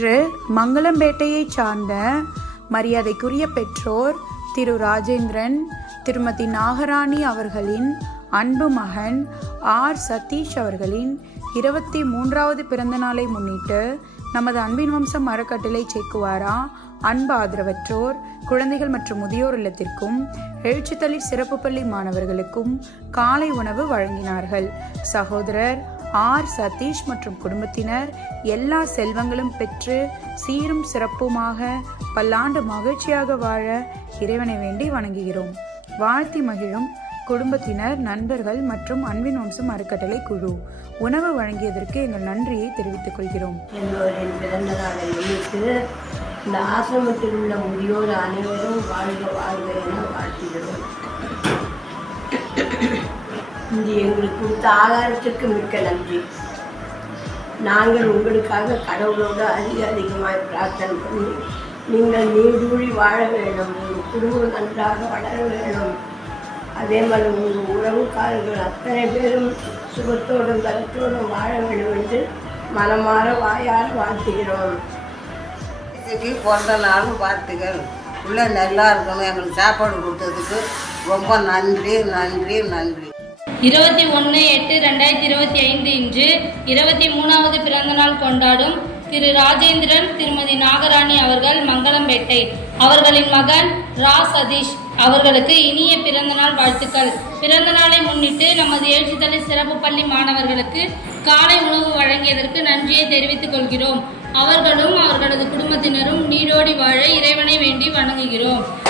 இன்று மங்களம்பேட்டையைச் சார்ந்த மரியாதைக்குரிய பெற்றோர் திரு ராஜேந்திரன் திருமதி நாகராணி அவர்களின் அன்பு மகன் ஆர். சதீஷ் அவர்களின் இருபத்தி மூன்றாவது பிறந்த நாளை முன்னிட்டு நமது அன்பின் வம்சம் அறக்கட்டளை சேக்குவாரா? அன்பு ஆதரவற்றோர் குழந்தைகள் மற்றும் முதியோர் இல்லத்திற்கும் எழுச்சித்தளிர் சிறப்பு பள்ளி மாணவர்களுக்கும் காலை உணவு வழங்கினார்கள். சகோதரர் ஆர் சதீஷ் மற்றும் குடும்பத்தினர் எல்லா செல்வங்களும் பெற்று சீரும் சிறப்புமாக பல்லாண்டு மகிழ்ச்சியாக வாழ இறைவனை வேண்டி வணங்குகிறோம். வாழ்த்தி மகிழும் குடும்பத்தினர் நண்பர்கள் மற்றும் அன்பின் வம்சம் அறக்கட்டளை குழு. உணவு வழங்கியதற்கு எங்கள் நன்றியை தெரிவித்துக் கொள்கிறோம். பிறந்த நாளை முன்னிட்டு இந்த ஆசிரமத்தில் உள்ள முதியோர் அனைவரும் வாழ்க வாழ்க என வாழ்த்துகிறோம். இன்று எங்களுக்கு கொடுத்த ஆதாரத்திற்கு மிக்க நன்றி. நாங்கள் உங்களுக்காக கடவுளோடு அதிக அதிகமாக பிரார்த்தனை பண்ணி நீங்கள் நீடூழி வாழ வேண்டும் உங்கள் குடும்பம் நன்றாக வளர வேண்டும். அதே மாதிரி உங்கள் உறவுக்காரர்கள் அத்தனை பேரும் சுகத்தோடும் பலத்தோடும் வாழ வேண்டும் என்று மனமாற வாயால் வாழ்த்துகிறோம். இதுக்கு பிறந்த நாளும் வாழ்த்துக்கள் உள்ள நல்லா இருக்கணும். எங்களுக்கு சாப்பாடு கொடுத்ததுக்கு ரொம்ப நன்றி நன்றி நன்றி. இருபத்தி ஒன்று எட்டு ரெண்டாயிரத்தி இருபத்தி ஐந்து இன்று இருபத்தி மூணாவது பிறந்தநாள் கொண்டாடும் திரு ராஜேந்திரன் திருமதி நாகராணி அவர்கள் மங்களம்பேட்டை. அவர்களின் மகன் ரா சதீஷ் அவர்களுக்கு இனிய பிறந்தநாள் வாழ்த்துக்கள். பிறந்த நாளை முன்னிட்டு நமது எழுச்சித்தலை சிறப்பு பள்ளி மாணவர்களுக்கு காலை உணவு வழங்கியதற்கு நன்றியை தெரிவித்துக் கொள்கிறோம். அவர்களும் அவர்களது குடும்பத்தினரும் நீடோடி வாழ இறைவனை வேண்டி வணங்குகிறோம்.